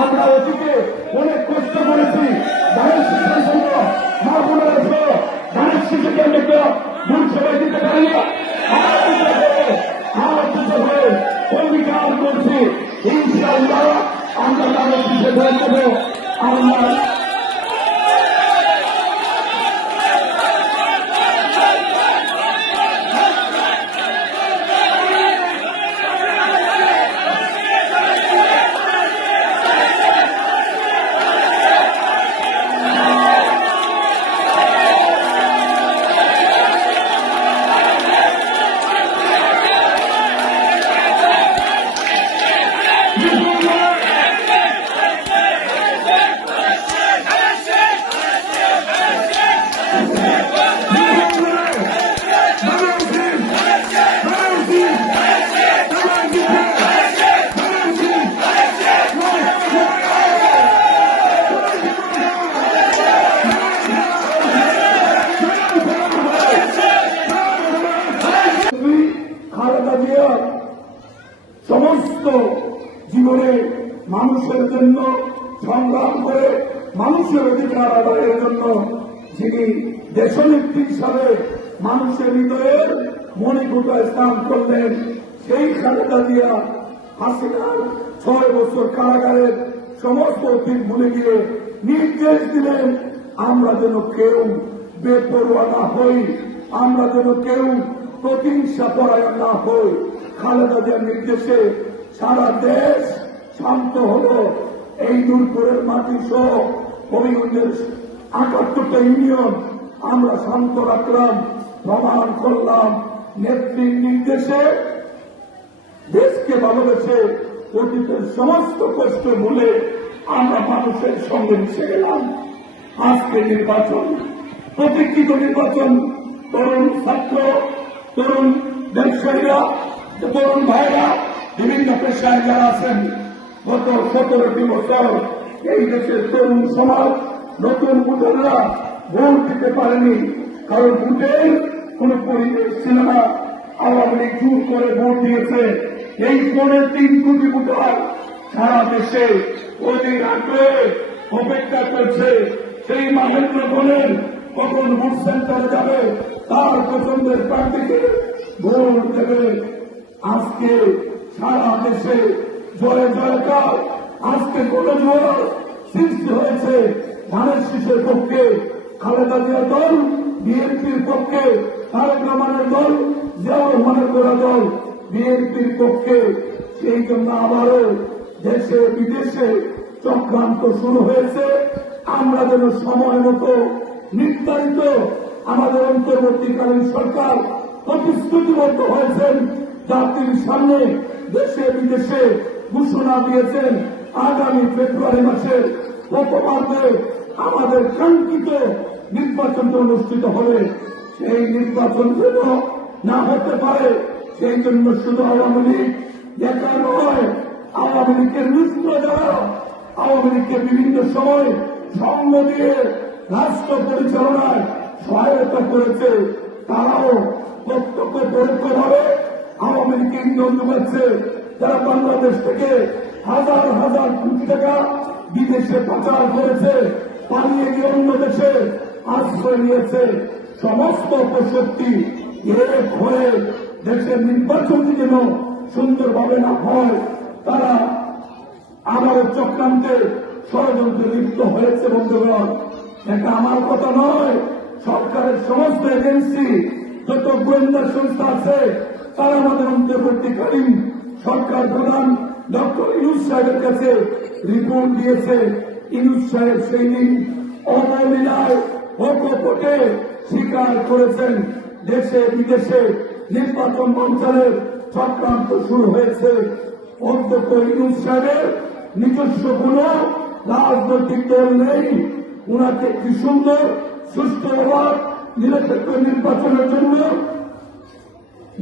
আমরা অতীতে অনেক কষ্ট করেছি। ধানের শিশুর জন্য মা বোনেরা সহ ধানের আমরা ধানের শিশু ধরে দেবো আমরা তুমি খালেদা জিয়া সমস্ত জীবনে মানুষের জন্য, সংগ্রাম করে মানুষের অধিকার আদায়ের জন্য যিনি দেশনেত্রী হিসাবে মানুষের হৃদয়ের মণিপুটা স্থান করলেন, সেই খালেদা জিয়া হাসিনার ছয় বছর কারাগারের সমস্ত অতীত ভুলে গিয়ে নির্দেশ দিলেন, আমরা যেন কেউ বেপরোয়া না হই, আমরা যেন কেউ প্রতিহিংসা পরায়ণ না হই। খালেদা জিয়ার নির্দেশে সারা দেশ শান্ত হল এই দূরপুরের মাটি সহ হবিগঞ্জের আটাত্তরটা ইউনিয়ন আমরা শান্ত রাখলাম, প্রমাণ করলাম নেত্রীর নির্দেশে দেশকে ভালোবেসে অতীতের সমস্ত কষ্ট ভুলে আমরা মানুষের সঙ্গে মিশে গেলাম। আজকে নির্বাচন, প্রতীক্ষিত নির্বাচন, তরুণ ছাত্র, তরুণ ব্যবসায়ীরা, তরুণ ভাইরা, বিভিন্ন পেশায় যারা আছেন গত সতেরোটি বছর এই দেশের তরুণ সমাজ, নতুন ভোটাররা ভোট দিতে পারেনি। কারণ ভোটের কোন পরিবেশ না। আওয়ামী লীগ জোর করে ভোট দিয়েছে। এই পনেরো তিন কোটি ভোটার সারা দেশে অধীর আগ্রহে অপেক্ষা করছে। সেই মাহেন্দ্র বলেন, কখন ভোট সেন্টারে যাবে, তার পছন্দের প্রার্থীকে ভোট দেবে। আজকে সারা দেশে জয় জয়কার আজকে কোন জোয়ার সৃষ্টি হয়েছে ধানের শীষের পক্ষে। খালেদা জিয়া দল, বিএনপির পক্ষে, তারেক রহমানের দল, জিয়াউর রহমানের করা দল, বিএনপির পক্ষে। সেই জন্য আবারও দেশে বিদেশে চক্রান্ত শুরু হয়েছে। আমরা যেন সময় মতো নির্ধারিত আমাদের অন্তর্বর্তীকালীন সরকার প্রতিশ্রুতিবদ্ধ হয়েছেন জাতির সামনে দেশে বিদেশে ঘোষণা দিয়েছেন আগামী ফেব্রুয়ারি মাসের প্রথমার্ধে আমাদের কাঙ্ক্ষিত নির্বাচন অনুষ্ঠিত হবে। সেই নির্বাচন যেন না হতে পারে, সেই জন্য শুধু আওয়ামী লীগ দেখা নয়, আওয়ামী লীগের মিত্র যারা আওয়ামী লীগকে বিভিন্ন সময় সঙ্গ দিয়ে রাষ্ট্র পরিচালনায় সহায়তা করেছে। তারাও প্রত্যক্ষ পরোক্ষভাবে আওয়ামী লীগকে ইন্ধন যোগাচ্ছে যারা বাংলাদেশ থেকে হাজার হাজার কোটি টাকা বিদেশে পাচার করেছে, পালিয়ে গিয়ে অন্য দেশে আশ্রয় নিয়েছে, সমস্ত প্রশক্তি এক হয়ে দেশের নির্বাচনটি যেন সুন্দরভাবে না হয়, তারা আবারও চক্রান্তে ষড়যন্ত্রে লিপ্ত হয়েছে বন্ধুগণ। এটা আমার কথা নয়, সরকারের সমস্ত এজেন্সি, যত গোয়েন্দা সংস্থা আছে, তারা আমাদের অন্তর্বর্তীকালীন সরকার প্রধান ডক্টর ইউনুস সাহেবের কাছে রিপোর্ট দিয়েছে। ইউনুস সাহেব সেই দিন অবলীলায় অকপটে স্বীকার করেছেন। দেশে, বিদেশে নির্বাচন অঞ্চলের চক্রান্ত শুরু হয়েছে। অন্তত ইউনুস সাহেবের নিজস্ব কোন রাজনৈতিক দল নেই। উনাকে একটি সুন্দর, সুস্থ অবাধ, নিরপেক্ষ নির্বাচনের জন্য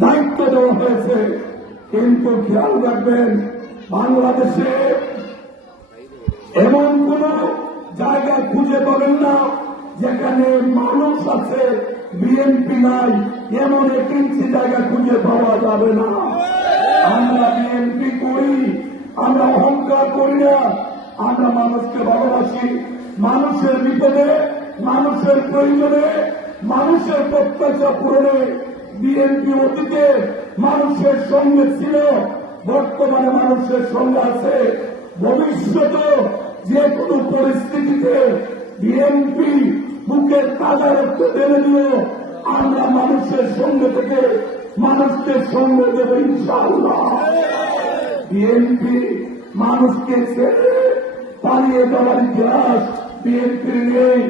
দায়িত্ব দেওয়া হয়েছে। কিন্তু খেয়াল রাখবেন, বাংলাদেশে এমন কোন জায়গা খুঁজে পাবেন না যেখানে মানুষ আছে বিএনপি নাই, এমন এক ইঞ্চি জায়গা খুঁজে পাওয়া যাবে না। আমরা বিএনপি করি, আমরা অহংকার করি না, আমরা মানুষকে ভালোবাসি। মানুষের বিপদে, মানুষের প্রয়োজনে, মানুষের প্রত্যাশা পূরণে বিএনপি অতীতে মানুষের সঙ্গে ছিল, বর্তমানে মানুষের সঙ্গে আছে। ভবিষ্যতে যে কোনো পরিস্থিতিতে বিএনপি বুকের তাজা রক্ত টেনে দিও আমরা মানুষের সঙ্গে থেকে মানুষকে সঙ্গে দেব ইনশাআল্লাহ। বিএনপি মানুষকে ছেড়ে পালিয়ে যাওয়ার ইতিহাস বিএনপির নেই।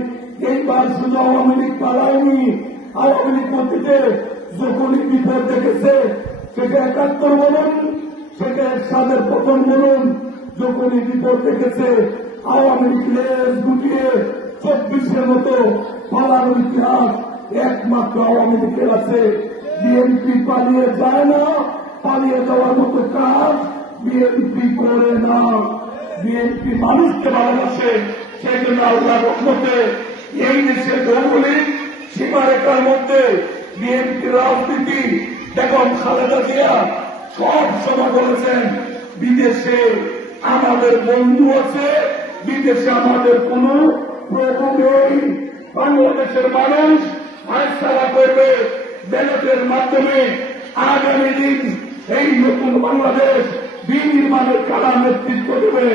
এইবার শুধু আওয়ামী লীগ পালায়নি। আওয়ামী লীগ অতীতে যখনই বিপদ দেখেছে, সেটা একাত্তর বলুন, সেটা একসাথের প্রথম বলুন, যখনই বিপদ দেখেছে, আওয়ামী লীগ লেজ গুটিয়ে চব্বিশের মতো পালানোর ইতিহাস একমাত্র আওয়ামী লীগের আছে। বিএনপি পালিয়ে যায় না, পালিয়ে যাওয়ার মতো কাজ বিএনপি করে না। বিএনপি মানুষকে ভালোবাসে সেই জন্য আল্লাহ রহমতে এই দেশের ভৌগোলিক সীমারেখার মধ্যে বিএনপি রাজনীতি, বেগম খালেদা জিয়া সব সময় বলেছেন বিদেশে আমাদের বন্ধু আছে, বিদেশে আমাদের কোন বাংলাদেশের মানুষ ফায়সালা করবে ব্যালটের মাধ্যমে। আগামী দিন এই নতুন বাংলাদেশ বিনির্মাণের কারা নেতৃত্ব দেবে,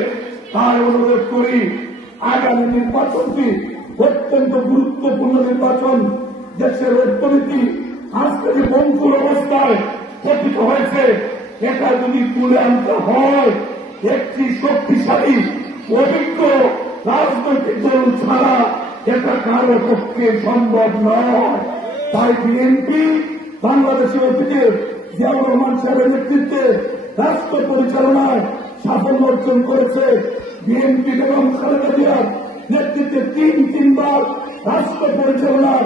তার অনুরোধ করি আগামী নির্বাচনটি অত্যন্ত গুরুত্বপূর্ণ নির্বাচন। দেশের অর্থনীতি আজকে যে বঙ্কুর অবস্থায় পতিত হয়েছে। এটা যদি তুলে আনতে হয়, একটি শক্তিশালী অভিজ্ঞ রাজনৈতিক দল ছাড়া এটা কারও পক্ষে সম্ভব নয়। তাই বিএনপি বাংলাদেশের অতীতে জিয়াউর রহমান সাহেবের নেতৃত্বে রাষ্ট্র পরিচালনায় সাফল্য অর্জন করেছে বিএনপি এবং খালেদা জিয়ার নেতৃত্বে তিন তিনবার রাষ্ট্র পরিচালনার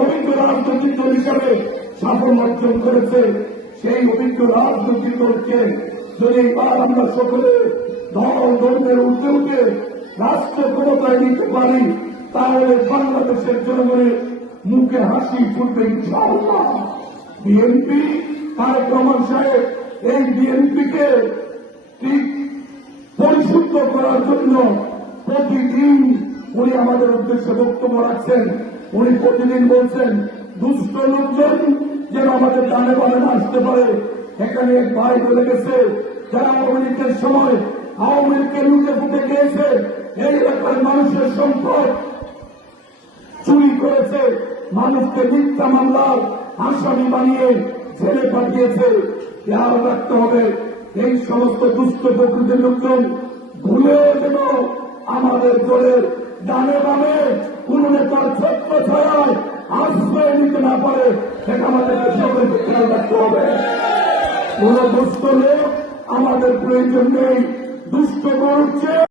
অভিজ্ঞ রাজনৈতিক দল হিসাবে সাফল্য অর্জন করেছে। সেই অভিজ্ঞ রাজনৈতিক দলকে যদি এবার আমরা সকলে দল ধর্মের উঠে উঠে রাষ্ট্র ক্ষমতায় নিতে পারি, তাহলে বাংলাদেশের জনগণের মুখে হাসি ফুটবে বিএনপি তারেক রহমান সাহেব, এই বিএনপিকে ঠিক পরিশুদ্ধ করার জন্য প্রতিদিন উনি আমাদের উদ্দেশ্যে বক্তব্য রাখছেন। উনি প্রতিদিন বলছেন, দুষ্ট লোকজন যেন আমাদের ডানে বানে আসতে পারে। এখানে ভাই বলে গেছে, যারা আওয়ামী লীগের সময় আওয়ামী লীগকে লুটে ফুটে খেয়েছে, এই এলাকার মানুষের সম্পদ চুরি করেছে। মানুষকে মিথ্যা মামলার আসামি বানিয়ে জেলে পাঠিয়েছে। খেয়াল রাখতে হবে, এই সমস্ত দুষ্ট প্রকৃতির লোকজন ভুলেও যেন আমাদের দলের ডানে বামে কোন নেতার ছত্র ছড়ায় আশ্রয় নিতে না পারে, সেটা আমাদেরকে সকলকে খেয়াল রাখতে হবে। কোন দুষ্ট লোক আমাদের প্রয়োজন নেই, দুষ্ট করছে